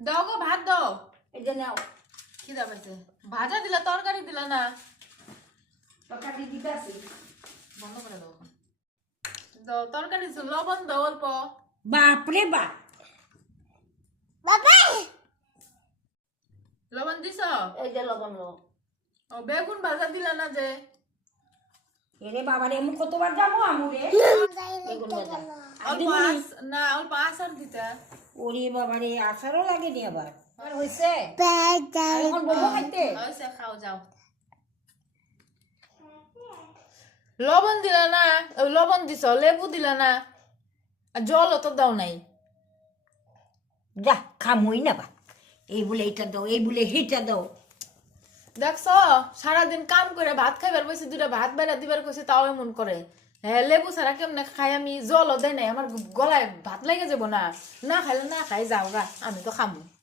দাও গো ভাত দাও। এই যে নাও খিদা পাইছে। ভাজা দিলা তরকারি দিলা না। তরকারি দিতে আছে বন্ধ করে দাও। দাও তরকারি দিছো লবণ দাও অল্প। বাপরে বাপ লবণ দিছ? এই যে লবণ লো ও বেগুন ভাজা দিলা না যে। এরে বাবারে আমি কতবার যাবো আমুরে বেগুন ভাজা অল্প না অল্প আচার দিতা। ওরে বাবারে আচারও লাগেনি আবার আর হইছে এখন বলবো খাইতে হইছে খাও যাও। লবণ দিলা না, লবণ দিছ, লেবু দিলা না, আর জলও তো দাও নাই। যা খামুই না বা এই বলে এইটা দাও এই বলে সেইটা দাও দেখছ সারাদিন কাম করে ভাত খাইবার বসে দুটা ভাত বেড়া দিবার কইছে তাও এমন করে। হ্যাঁ লেবু ছাড়া কেমনে খাই আমি, জলও দেয় নাই, আমার গলায় ভাত লেগে যাবো না। না খাইলে না খাই যাও গা, আমি তো খামু।